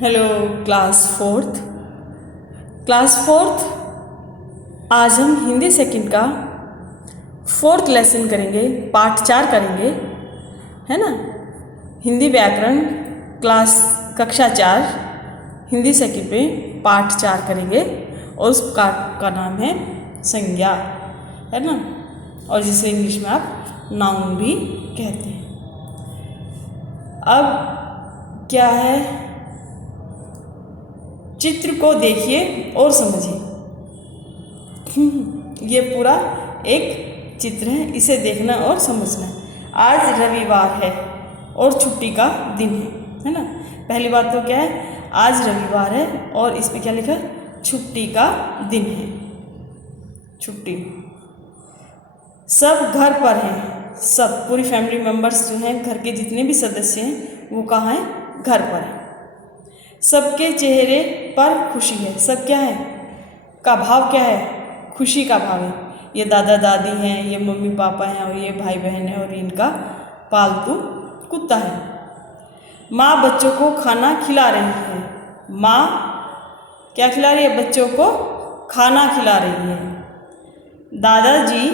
Hello class fourth आज हम Hindi second का फोर्थ लेसन करेंगे, पाठ 4 करेंगे, है ना। हिंदी व्याकरण क्लास कक्षा 4 हिंदी सेकंड में पाठ 4 करेंगे और उस पाठ का नाम है संज्ञा, है ना, और जिसे इंग्लिश में आप नाउन भी कहते हैं। अब क्या है, चित्र को देखिए और समझिए। ये पूरा एक चित्र है, इसे देखना और समझना है। आज रविवार है और छुट्टी का दिन है ना। पहली बात तो क्या है, आज रविवार है और इस पे क्या लिखा है, छुट्टी का दिन है, छुट्टी। सब घर पर हैं, सब पूरी फैमिली मेम्बर्स जो हैं, घर के जितने भी सदस्य हैं वो कहाँ हैं, घर पर हैं। सबके चेहरे पर खुशी है, सब क्या है का भाव क्या है, खुशी का भाव है। ये दादा दादी हैं, ये मम्मी पापा हैं और ये भाई बहन है और इनका पालतू कुत्ता है। माँ बच्चों को खाना खिला रही है, माँ क्या खिला रही है, बच्चों को खाना खिला रही है। दादाजी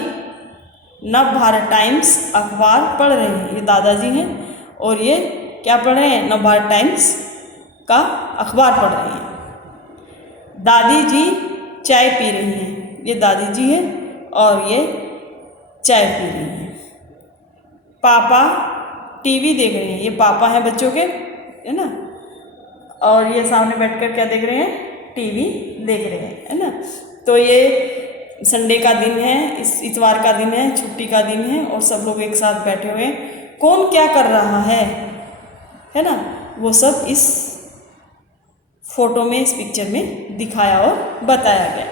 नवभारत टाइम्स अखबार पढ़ रहे हैं, ये दादाजी हैं और ये क्या पढ़ रहे हैं, नवभारत टाइम्स का अखबार पढ़ रही हैं। दादी जी चाय पी रही हैं, ये दादी जी है और ये चाय पी रही हैं। पापा टीवी देख रहे हैं, ये पापा हैं बच्चों के, है ना, और ये सामने बैठकर क्या देख रहे हैं, टीवी देख रहे हैं, है ना। तो ये संडे का दिन है, इस इतवार का दिन है, छुट्टी का दिन है और सब लोग एक साथ बैठे हुए हैं। कौन क्या कर रहा है ना, वो सब इस फोटो में, इस पिक्चर में दिखाया और बताया गया।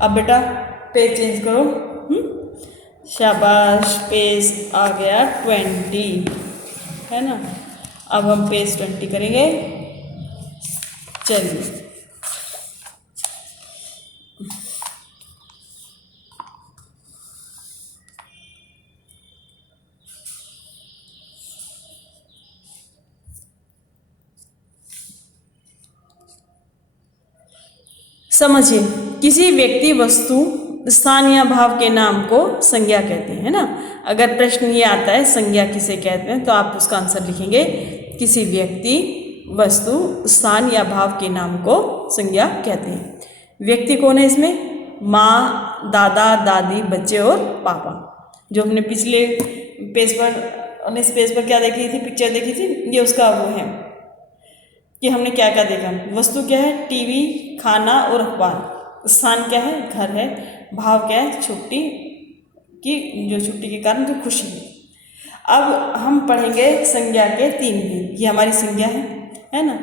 अब बेटा पेज चेंज करो, शाबाश, पेज आ गया 20, है ना। अब हम पेज 20 करेंगे, चलिए। समझिए, किसी व्यक्ति, वस्तु, स्थान या भाव के नाम को संज्ञा कहते हैं, है ना। अगर प्रश्न ये आता है संज्ञा किसे कहते हैं तो आप उसका आंसर लिखेंगे, किसी व्यक्ति, वस्तु, स्थान या भाव के नाम को संज्ञा कहते हैं। व्यक्ति कौन है इसमें, माँ, दादा, दादी, बच्चे और पापा। जो हमने पिछले पेज पर, इस पेज पर क्या देखी थी, पिक्चर देखी थी, ये उसका वो है कि हमने क्या क्या देखा। वस्तु क्या है, टीवी, खाना और अखबार। स्थान क्या है, घर है। भाव क्या है, छुट्टी की, जो छुट्टी के कारण जो खुशी है। अब हम पढ़ेंगे संज्ञा के 3 भेद। ये हमारी संज्ञा है ना।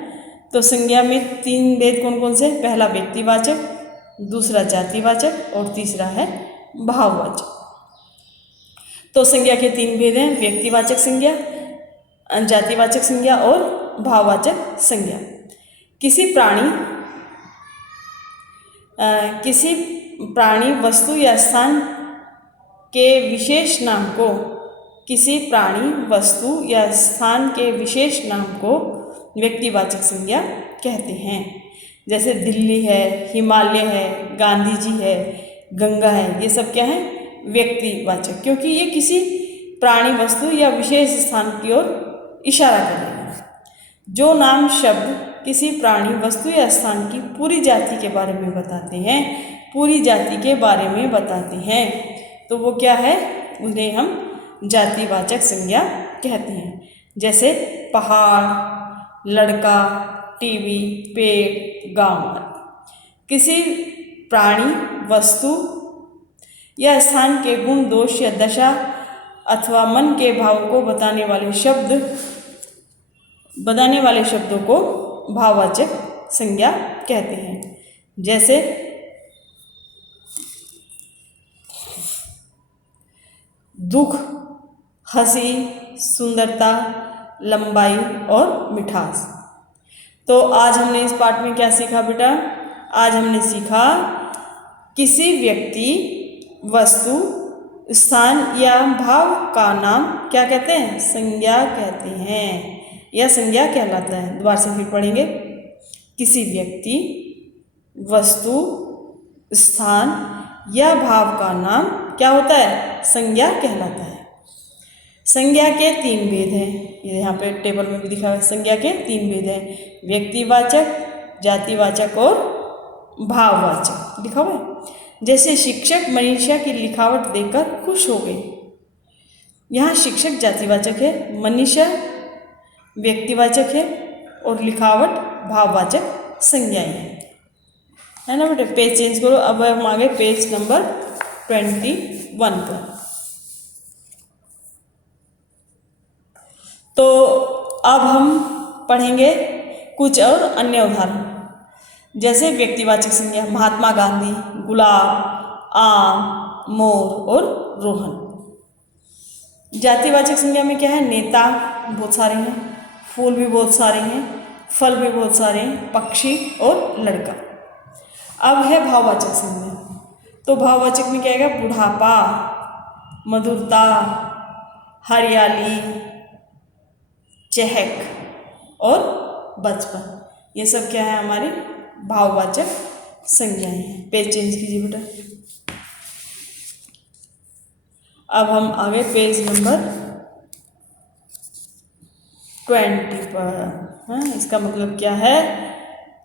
तो संज्ञा में 3 भेद कौन कौन से, पहला व्यक्तिवाचक, दूसरा जातिवाचक और तीसरा है भाववाचक। तो संज्ञा के 3 भेद हैं, व्यक्तिवाचक संज्ञा, जातिवाचक संज्ञा और भाववाचक संज्ञा। किसी प्राणी, वस्तु या स्थान के विशेष नाम को, किसी प्राणी, वस्तु या स्थान के विशेष नाम को व्यक्तिवाचक संज्ञा कहते हैं। जैसे दिल्ली है, हिमालय है, गांधी जी है, गंगा है, ये सब क्या है, व्यक्तिवाचक, क्योंकि ये किसी प्राणी, वस्तु या विशेष स्थान की ओर इशारा कर रहे हैं। जो नाम शब्द किसी प्राणी, वस्तु या स्थान की पूरी जाति के बारे में बताते हैं, पूरी जाति के बारे में बताते हैं, तो वो क्या है, उन्हें हम जातिवाचक संज्ञा कहते हैं। जैसे पहाड़, लड़का, टीवी, पेड़, गांव। किसी प्राणी, वस्तु या स्थान के गुण, दोष या दशा अथवा मन के भाव को बताने वाले शब्दों को भाववाचक संज्ञा कहते हैं। जैसे दुख, हंसी, सुंदरता, लंबाई और मिठास। तो आज हमने इस पाठ में क्या सीखा बेटा, आज हमने सीखा किसी व्यक्ति, वस्तु, स्थान या भाव का नाम क्या कहते हैं, संज्ञा कहते हैं, यह संज्ञा कहलाता है। दोबारा से फिर पढ़ेंगे। किसी व्यक्ति, वस्तु, स्थान या भाव का नाम क्या होता है? संज्ञा कहलाता है। संज्ञा के 3 भेद हैं, ये यहाँ पे टेबल में भी दिखा हुआ है। संज्ञा के 3 भेद हैं, व्यक्तिवाचक, जातिवाचक और भाववाचक लिखा हुआ है। जैसे शिक्षक मनीषा की लिखावट देखकर खुश हो गई। यहाँ शिक्षक जातिवाचक है, मनीषा व्यक्तिवाचक है और लिखावट भाववाचक संज्ञाएं हैं, है ना बेटे। पेज चेंज करो। अब हम आगे पेज नंबर 21 पर। तो अब हम पढ़ेंगे कुछ और अन्य उदाहरण। जैसे व्यक्तिवाचक संज्ञा, महात्मा गांधी, गुलाब, आम, मोर और रोहन। जातिवाचक संज्ञा में क्या है? नेता बहुत सारे हैं, फूल भी बहुत सारे हैं, फल भी बहुत सारे हैं, पक्षी और लड़का। अब है भाववाचक संज्ञा। तो भाववाचक में क्या आएगा? बुढ़ापा, मधुरता, हरियाली, चहक और बचपन। ये सब क्या है? हमारी भाववाचक संज्ञाएं हैं। पेज चेंज कीजिए बेटा। अब हम आगे पेज नंबर 20 पर। हाँ, इसका मतलब क्या है?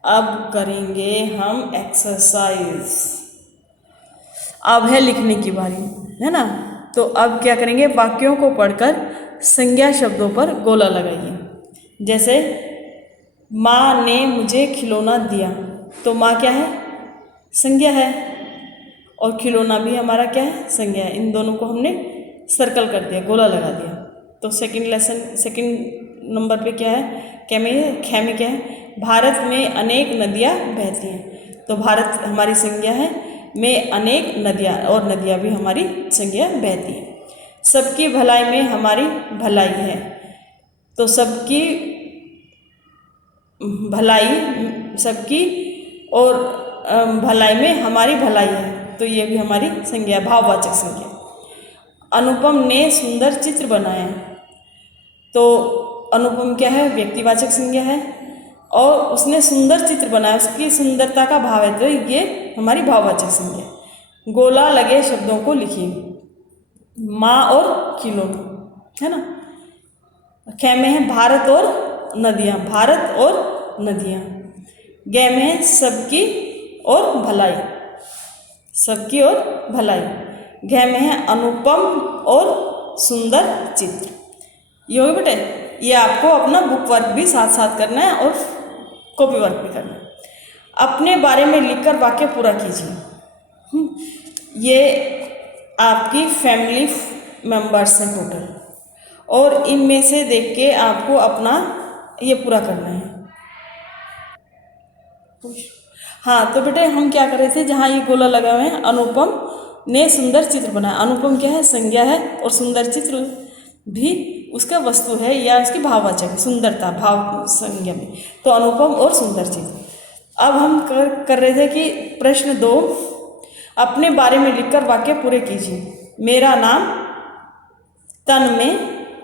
अब करेंगे हम एक्सरसाइज। अब है लिखने की बारी, है ना। तो अब क्या करेंगे? वाक्यों को पढ़कर संज्ञा शब्दों पर गोला लगाइए। जैसे माँ ने मुझे खिलौना दिया, तो माँ क्या है? संज्ञा है, और खिलौना भी हमारा क्या है? संज्ञा है। इन दोनों को हमने सर्कल कर दिया, गोला लगा दिया। तो सेकंड नंबर पे क्या है? खे में क्या है? भारत में अनेक नदियाँ बहती हैं। तो भारत हमारी संज्ञा है, में अनेक नदियाँ, और नदियाँ भी हमारी संज्ञा बहती हैं। सबकी भलाई में हमारी भलाई है, तो सबकी भलाई, सबकी और भलाई में हमारी भलाई है, तो ये भी हमारी संज्ञा, भाववाचक संज्ञा। अनुपम ने सुंदर चित्र बनाया, तो अनुपम क्या है? व्यक्तिवाचक संज्ञा है, और उसने सुंदर चित्र बनाया, उसकी सुंदरता का भाव है, तो ये हमारी भाववाचक संज्ञा। गोला लगे शब्दों को लिखिए। माँ और खिलौना, है ना। खे में है भारत और नदियाँ, भारत और नदियाँ। गे में है सबकी और भलाई, सबकी और भलाई। घे में है अनुपम और सुंदर चित्र। ये होगा बेटे। ये आपको अपना बुक वर्क भी साथ साथ करना है और कॉपी वर्क भी करना है। अपने बारे में लिखकर वाक्य पूरा कीजिए। ये आपकी फैमिली मेंबर्स हैं टोटल, और इनमें से देख के आपको अपना ये पूरा करना है। हाँ, तो बेटे हम क्या कर रहे थे? जहाँ ये गोला लगा हुए हैं, अनुपम ने सुंदर चित्र बनाया। अनुपम क्या है? संज्ञा है, और सुंदर चित्र भी उसका वस्तु है या उसकी भाववाचक है, सुंदरता भाव संज्ञा में। तो अनुपम और सुंदर चित्र। अब हम कर रहे थे कि प्रश्न 2, अपने बारे में लिखकर वाक्य पूरे कीजिए। मेरा नाम तन्मय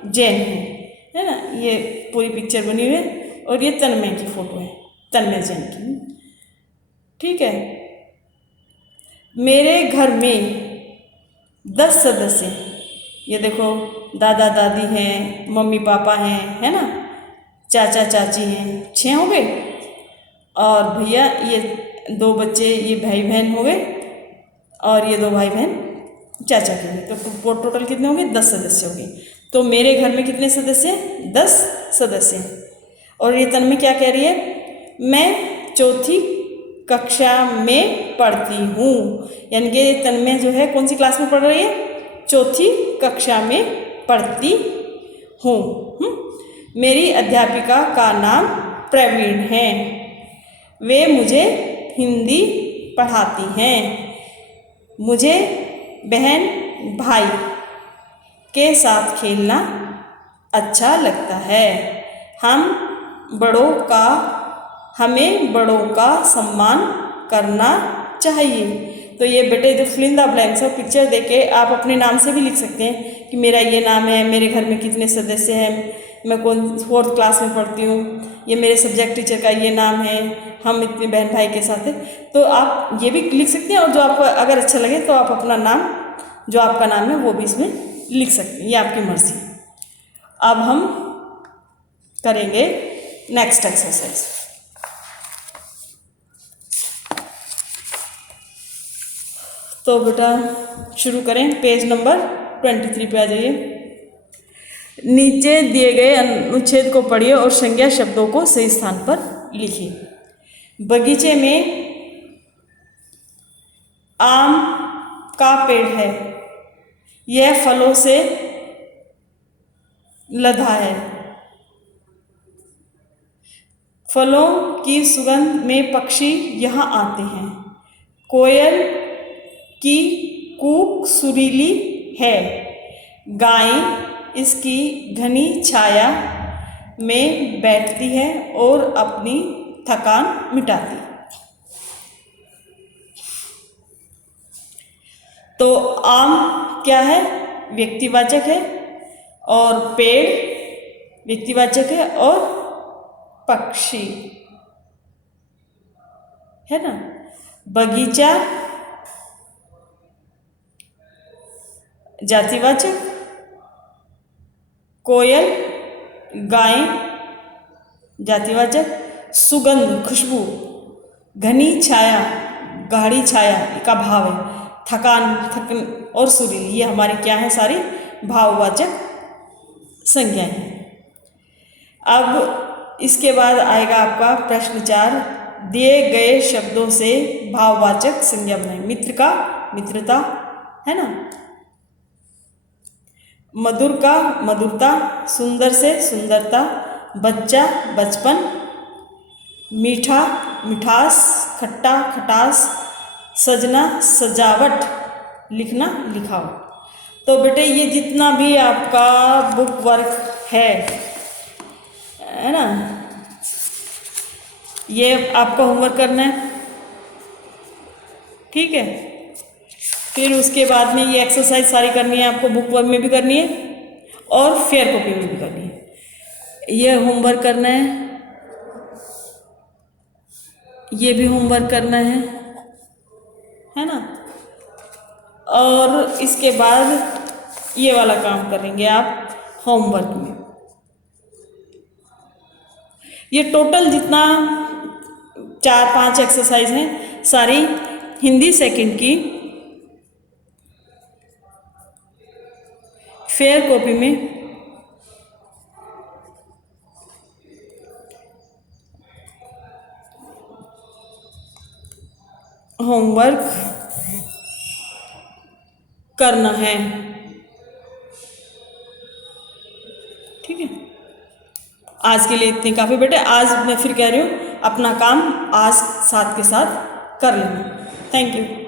जैन है ना। ये पूरी पिक्चर बनी हुई है, और ये तन्मय की फोटो है, तन्मय जैन की। ठीक है। मेरे घर में 10 सदस्य हैं। ये देखो, दादा दादी हैं, मम्मी पापा हैं, है ना, चाचा चाची हैं, 6 हो गए। और भैया ये 2 बच्चे, ये भाई बहन हो गए, और ये 2 भाई बहन चाचा के लिए। तो टोटल कितने होंगे? 10 सदस्य हो गए। तो मेरे घर में कितने सदस्य हैं? 10 सदस्य हैं। और ये तन्मय क्या कह रही है? मैं 4थी कक्षा में पढ़ती हूँ। यानी कि तन्मय जो है कौन सी क्लास में पढ़ रही है? 4थी कक्षा में पढ़ती हूँ। मेरी अध्यापिका का नाम प्रवीण है, वे मुझे हिंदी पढ़ाती हैं। मुझे बहन भाई के साथ खेलना अच्छा लगता है। हमें बड़ों का सम्मान करना चाहिए। तो ये बेटे जो फिल इन द ब्लैंक्स और पिक्चर देके आप अपने नाम से भी लिख सकते हैं कि मेरा ये नाम है, मेरे घर में कितने सदस्य हैं, मैं 4th क्लास में पढ़ती हूँ, ये मेरे सब्जेक्ट टीचर का ये नाम है, हम इतने बहन भाई के साथ हैं। तो आप ये भी लिख सकते हैं, और जो आपको अगर अच्छा लगे तो आप अपना नाम, जो आपका नाम है वो भी इसमें लिख सकते हैं, ये आपकी मर्जी। अब हम करेंगे नेक्स्ट एक्सरसाइज। तो बेटा शुरू करें, पेज नंबर 23 पे आ जाइए। नीचे दिए गए अनुच्छेद को पढ़िए और संज्ञा शब्दों को सही स्थान पर लिखिए। बगीचे में आम का पेड़ है, यह फलों से लदा है। फलों की सुगंध में पक्षी यहाँ आते हैं। कोयल की कूक सुरीली है। गाय इसकी घनी छाया में बैठती है और अपनी थकान मिटाती। तो आम क्या है? व्यक्तिवाचक है, और पेड़ व्यक्तिवाचक है, और पक्षी है ना। बगीचा जातिवाचक, कोयल गाय जातिवाचक, सुगंध खुशबू, घनी छाया गाढ़ी छाया का भाव है, थकन और सुरीली ये हमारी क्या है? सारी भाववाचक संज्ञाएं हैं। अब इसके बाद आएगा आपका प्रश्न 4। दिए गए शब्दों से भाववाचक संज्ञा बनाएं। मित्र का मित्रता है ना, मधुर का मधुरता, सुंदर से सुंदरता, बच्चा बचपन, मीठा मिठास, खट्टा खटास, सजना सजावट, लिखना लिखाओ। तो बेटे ये जितना भी आपका बुक वर्क है ना, ये आपका होमवर्क करना है, ठीक है। फिर उसके बाद में ये एक्सरसाइज सारी करनी है आपको, बुक वर्क में भी करनी है और फेयर कॉपी में भी करनी है। ये होमवर्क करना है, ये भी होमवर्क करना है ना। और इसके बाद ये वाला काम करेंगे आप होमवर्क में। ये टोटल जितना 4-5 एक्सरसाइज हैं सारी हिंदी सेकंड की फेयर कॉपी में होमवर्क करना है, ठीक है। आज के लिए इतने काफ़ी बेटे। आज मैं फिर कह रही हूँ अपना काम आज साथ के साथ कर लेना। Thank you.